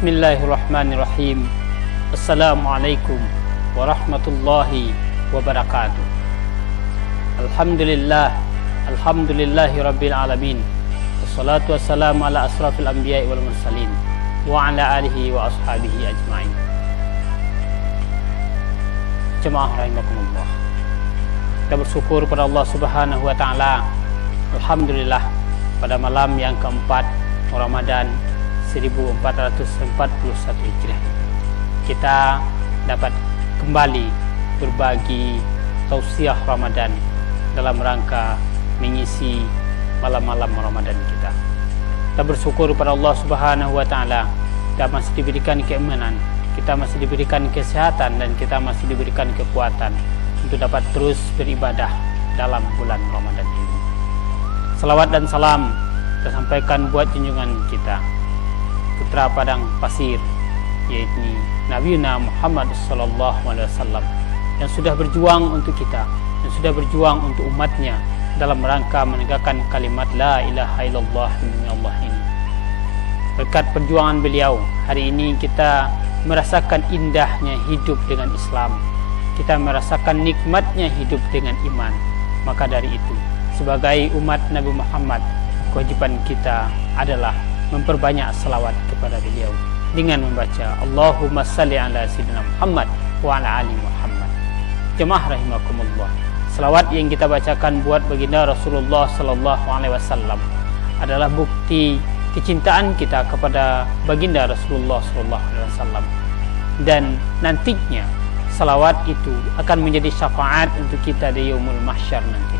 Bismillahirrahmanirrahim. Assalamualaikum warahmatullahi wabarakatuh. Alhamdulillahi rabbil alamin. Wassalatu wassalamu ala asrafil anbiya'i wal mursalin wa ala alihi wa ashabihi ajma'in. Jemaah rahimakumullah. Kita bersyukur pada Allah Subhanahu wa taala. Alhamdulillah, pada malam yang keempat Ramadan 1441 Hijriah, kita dapat kembali berbagi tausiah Ramadan dalam rangka mengisi malam-malam Ramadan kita. Kita bersyukur pada Allah Subhanahu wa taala, kita masih diberikan keimanan, kita masih diberikan kesehatan, dan kita masih diberikan kekuatan untuk dapat terus beribadah dalam bulan Ramadan ini. Salawat dan salam kita sampaikan buat junjungan kita, putra padang pasir, yaitu Nabi Muhammad SAW, yang sudah berjuang untuk kita, yang sudah berjuang untuk umatnya dalam rangka menegakkan kalimat la ilaha illallah Allah ini. Berkat perjuangan beliau, hari ini kita merasakan indahnya hidup dengan Islam, kita merasakan nikmatnya hidup dengan iman. Maka dari itu, sebagai umat Nabi Muhammad, kewajiban kita adalah memperbanyak salawat kepada beliau dengan membaca Allahumma salli ala sayyidina Muhammad wa ala ali Muhammad. Jemaah rahimakumullah, salawat yang kita bacakan buat baginda Rasulullah sallallahu alaihi wasallam adalah bukti kecintaan kita kepada baginda Rasulullah sallallahu alaihi wasallam, dan nantinya salawat itu akan menjadi syafaat untuk kita di yaumul mahsyar nanti.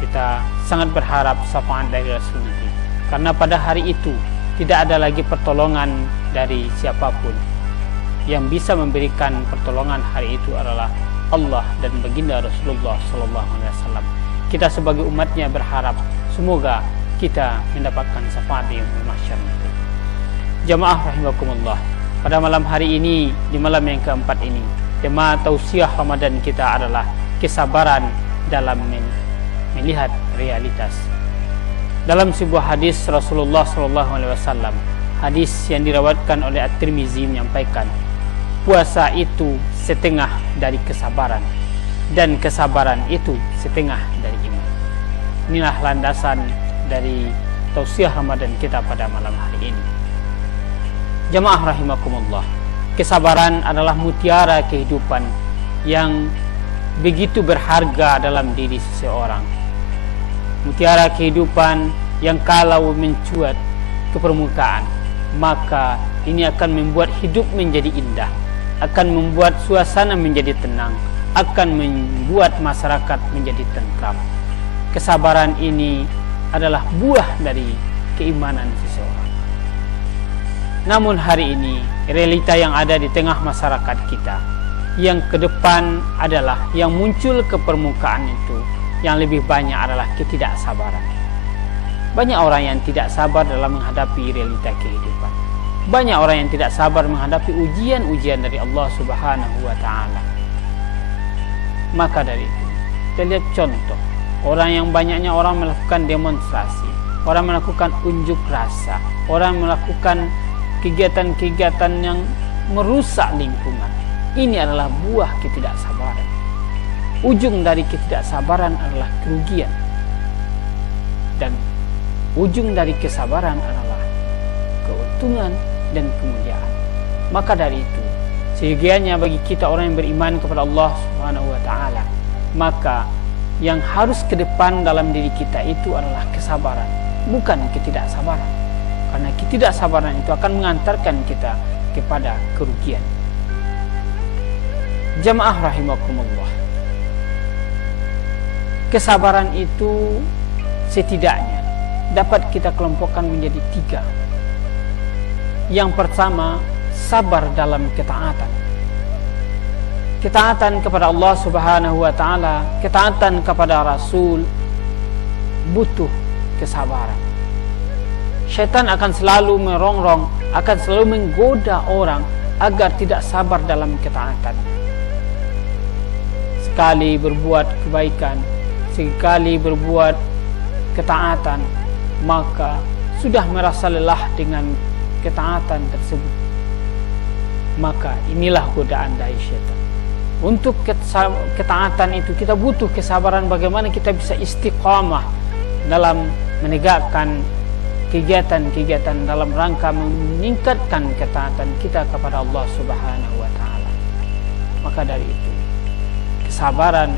Kita sangat berharap syafaat dari Rasul nanti, karena pada hari itu tidak ada lagi pertolongan dari siapapun. Yang bisa memberikan pertolongan hari itu adalah Allah dan baginda Rasulullah SAW. Kita sebagai umatnya berharap semoga kita mendapatkan syafaat di yaumul mahsyar nanti. Jamaah rahimakumullah, pada malam hari ini, di malam yang keempat ini, tema tausiah Ramadan kita adalah kesabaran dalam melihat realitas. Dalam sebuah hadis Rasulullah SAW, hadis yang diriwayatkan oleh At-Tirmizi, menyampaikan puasa itu setengah dari kesabaran, dan kesabaran itu setengah dari iman. Inilah landasan dari tausiah Ramadan kita pada malam hari ini. Jamaah rahimakumullah, kesabaran adalah mutiara kehidupan yang begitu berharga dalam diri seseorang. Mutiara kehidupan yang kalau mencuat ke permukaan, maka ini akan membuat hidup menjadi indah, akan membuat suasana menjadi tenang, akan membuat masyarakat menjadi tentram. Kesabaran ini adalah buah dari keimanan seseorang. Namun hari ini, realita yang ada di tengah masyarakat kita, yang ke depan adalah yang muncul ke permukaan itu, yang lebih banyak adalah ketidaksabaran. Banyak orang yang tidak sabar dalam menghadapi realita kehidupan. Banyak orang yang tidak sabar menghadapi ujian-ujian dari Allah Subhanahu wa taala. Maka dari itu, kita lihat contoh orang yang banyaknya orang melakukan demonstrasi, orang melakukan unjuk rasa, orang melakukan kegiatan-kegiatan yang merusak lingkungan. Ini adalah buah ketidaksabaran. Ujung dari ketidaksabaran adalah kerugian, dan ujung dari kesabaran adalah keuntungan dan kemuliaan. Maka dari itu, seyogianya bagi kita orang yang beriman kepada Allah Subhanahu wa taala, maka yang harus ke depan dalam diri kita itu adalah kesabaran, bukan ketidaksabaran. Karena ketidaksabaran itu akan mengantarkan kita kepada kerugian. Jamaah rahimakumullah, kesabaran itu setidaknya dapat kita kelompokkan menjadi 3. Yang pertama, sabar dalam ketaatan. Ketaatan kepada Allah Subhanahu wa taala, ketaatan kepada Rasul butuh kesabaran. Syaitan akan selalu merongrong, akan selalu menggoda orang agar tidak sabar dalam ketaatan. Sekali berbuat kebaikan, sekali berbuat ketaatan, maka sudah merasa lelah dengan ketaatan tersebut, maka inilah godaan dari syaitan. Untuk ketaatan itu kita butuh kesabaran, bagaimana kita bisa istiqamah dalam menegakkan kegiatan-kegiatan dalam rangka meningkatkan ketaatan kita kepada Allah Subhanahu wa taala. Maka dari itu, kesabaran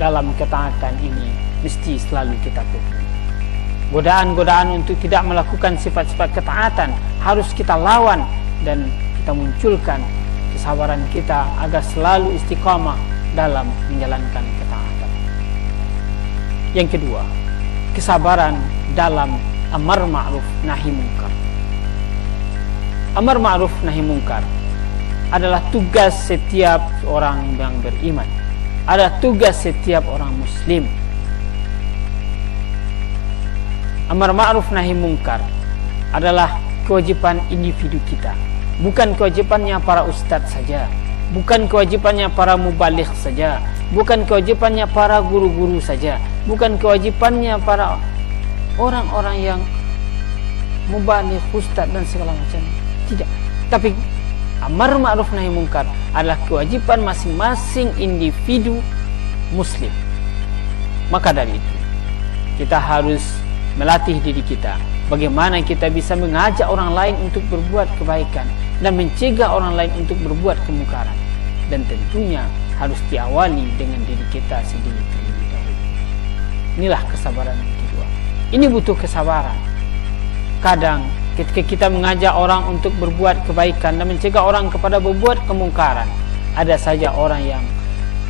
dalam ketaatan ini mesti selalu kita penuhi. Godaan-godaan untuk tidak melakukan sifat-sifat ketaatan harus kita lawan, dan kita munculkan kesabaran kita agar selalu istiqamah dalam menjalankan ketaatan. Yang kedua, kesabaran dalam amar ma'ruf nahi munkar. Amar ma'ruf nahi munkar adalah tugas setiap orang yang beriman, adalah tugas setiap orang muslim. Amar ma'ruf nahi munkar adalah kewajiban individu kita, bukan kewajibannya para ustadz saja, bukan kewajibannya para mubaligh saja, bukan kewajibannya para guru-guru saja, bukan kewajibannya para orang-orang yang mubaligh, ustadz dan segala macam. Tidak. Tapi amar ma'ruf nahi munkar adalah kewajiban masing-masing individu muslim. Maka dari itu, kita harus melatih diri kita bagaimana kita bisa mengajak orang lain untuk berbuat kebaikan dan mencegah orang lain untuk berbuat kemungkaran. Dan tentunya harus diawali dengan diri kita sendiri terlebih dahulu. Inilah kesabaran yang kedua. Ini butuh kesabaran. Kadang ketika kita mengajak orang untuk berbuat kebaikan dan mencegah orang kepada berbuat kemungkaran, ada saja orang yang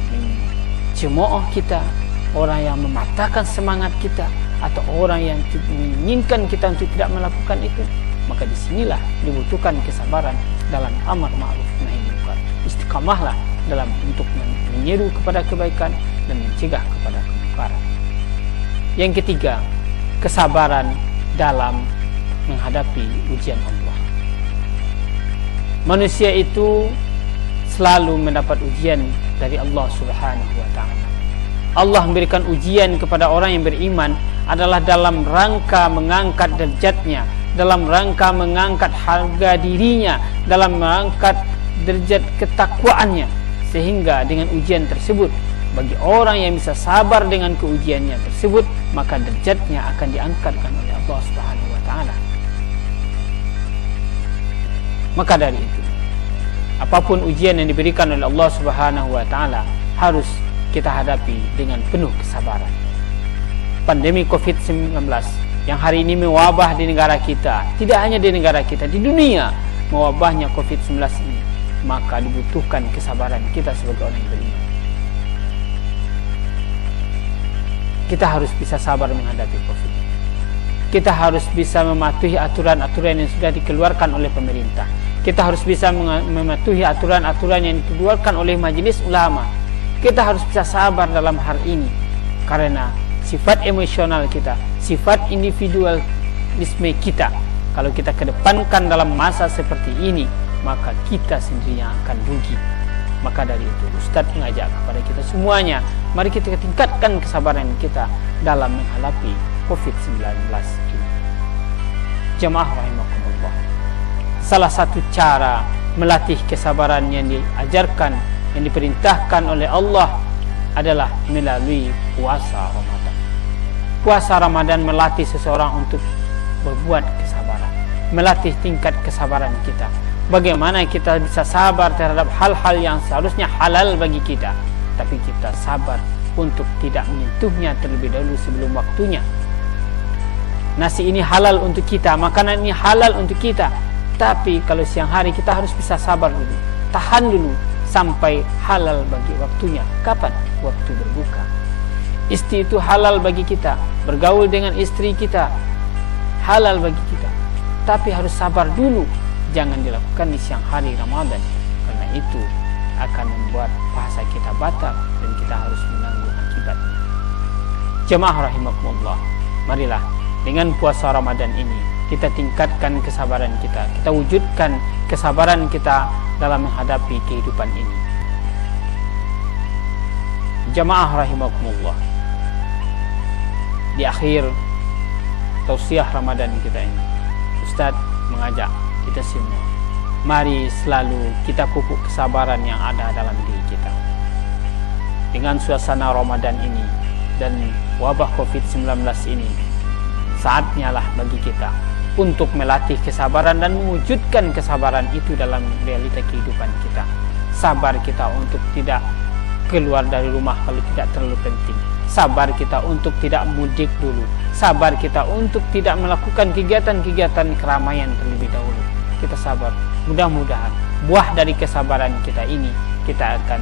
mencemooh kita, orang yang mematahkan semangat kita, atau orang yang menginginkan kita untuk tidak melakukan itu. Maka disinilah dibutuhkan kesabaran dalam amar ma'ruf nahi munkar. Istiqamahlah dalam untuk menyeru kepada kebaikan dan mencegah kepada kemungkaran. Yang ketiga, kesabaran dalam menghadapi ujian Allah. Manusia itu selalu mendapat ujian dari Allah Subhanahu wa taala. Allah memberikan ujian kepada orang yang beriman adalah dalam rangka mengangkat derajatnya, dalam rangka mengangkat harga dirinya, dalam mengangkat derajat ketakwaannya. Sehingga dengan ujian tersebut, bagi orang yang bisa sabar dengan keujiannya tersebut, maka derajatnya akan diangkatkan oleh Allah Subhanahu wa taala. Maka dari itu, apapun ujian yang diberikan oleh Allah Subhanahu wa taala harus kita hadapi dengan penuh kesabaran. Pandemi COVID-19 yang hari ini mewabah di negara kita, tidak hanya di negara kita, di dunia mewabahnya COVID-19 ini, maka dibutuhkan kesabaran kita sebagai orang yang beriman. Kita harus bisa sabar menghadapi COVID. Kita harus bisa mematuhi aturan-aturan yang sudah dikeluarkan oleh pemerintah. Kita harus bisa mematuhi aturan-aturan yang dikeluarkan oleh majelis ulama. Kita harus bisa sabar dalam hal ini, karena sifat emosional kita, sifat individualisme kita, kalau kita kedepankan dalam masa seperti ini, maka kita sendiri yang akan rugi. Maka dari itu, Ustadz mengajak kepada kita semuanya, mari kita tingkatkan kesabaran kita dalam menghadapi COVID-19 ini. Jamaah rahimakumullah, salah satu cara melatih kesabaran yang diajarkan, yang diperintahkan oleh Allah adalah melalui puasa Ramadan. Puasa Ramadan melatih seseorang untuk berbuat kesabaran, melatih tingkat kesabaran kita. Bagaimana kita bisa sabar terhadap hal-hal yang seharusnya halal bagi kita, tapi kita sabar untuk tidak menyentuhnya terlebih dahulu sebelum waktunya. Nasi ini halal untuk kita, makanan ini halal untuk kita, tapi kalau siang hari kita harus bisa sabar dulu, tahan dulu sampai halal bagi waktunya. Kapan? Waktu berbuka. Istri itu halal bagi kita, bergaul dengan istri kita halal bagi kita, tapi harus sabar dulu, jangan dilakukan di siang hari Ramadan, karena itu akan membuat puasa kita batal dan kita harus menanggung akibatnya. Jemaah rahimakumullah, marilah dengan puasa Ramadan ini kita tingkatkan kesabaran kita, kita wujudkan kesabaran kita dalam menghadapi kehidupan ini. Jemaah rahimakumullah, di akhir tausiah Ramadan kita ini, Ustadz mengajak kita semua mari selalu kita pupuk kesabaran yang ada dalam diri kita. Dengan suasana Ramadan ini dan wabah COVID-19 ini, saatnya lah bagi kita untuk melatih kesabaran dan mewujudkan kesabaran itu dalam realita kehidupan kita. Sabar kita untuk tidak keluar dari rumah kalau tidak terlalu penting. Sabar kita untuk tidak mudik dulu. Sabar kita untuk tidak melakukan kegiatan-kegiatan keramaian terlebih dahulu. Kita sabar. Mudah-mudahan buah dari kesabaran kita ini, kita akan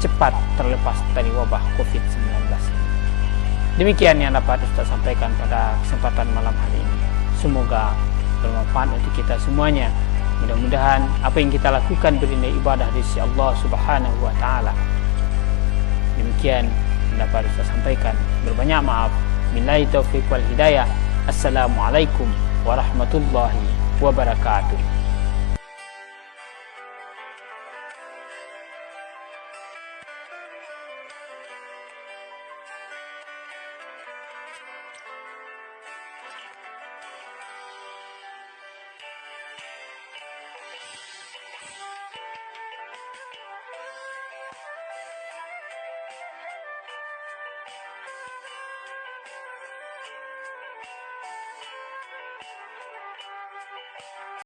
cepat terlepas dari wabah COVID-19 ini. Demikian yang dapat Ustaz sampaikan pada kesempatan malam hari ini. Semoga bermanfaat untuk kita semuanya. Mudah-mudahan apa yang kita lakukan bernilai ibadah di sisi Allah Subhanahu wa taala. Demikian yang dapat Ustaz sampaikan. Berbanyak maaf. Billahi taufiq wal hidayah. Assalamualaikum warahmatullahi wabarakatuh.